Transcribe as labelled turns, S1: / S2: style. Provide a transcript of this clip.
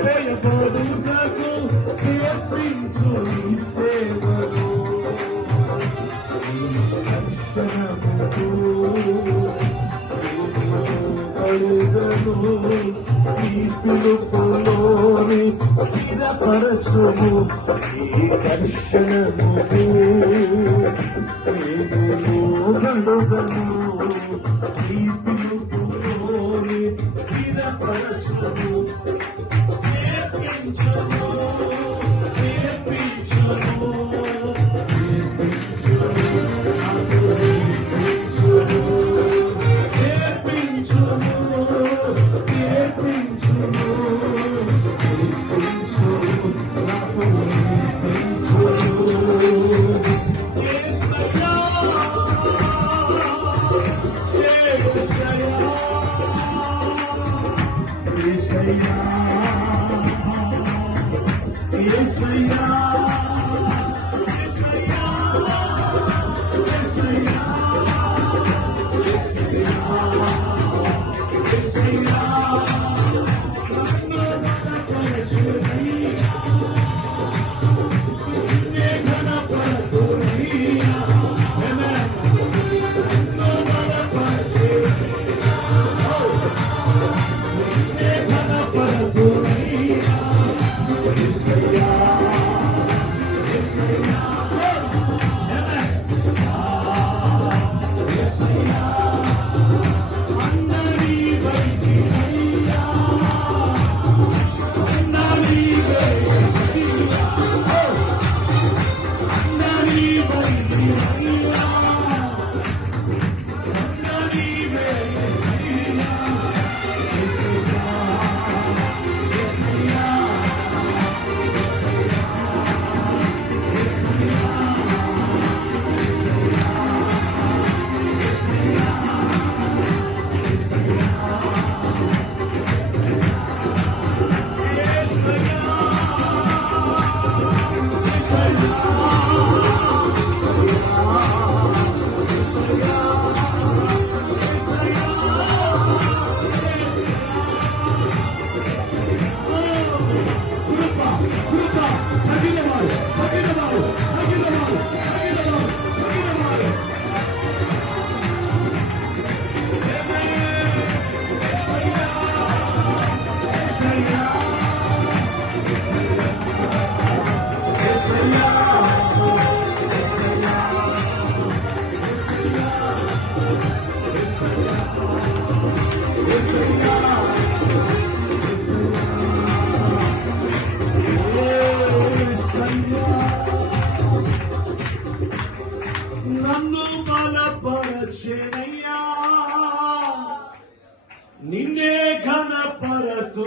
S1: ప్రేయబోధుటకు ప్రియపించు సేవలు పిలుపులోని స్థిరపరచుము ఈ దర్శనము ఈ పిలుపులోని స్థిరపరచుము. Yes, నన్ను బలపరచెనయ్యా. నిన్నే ఘనపరతు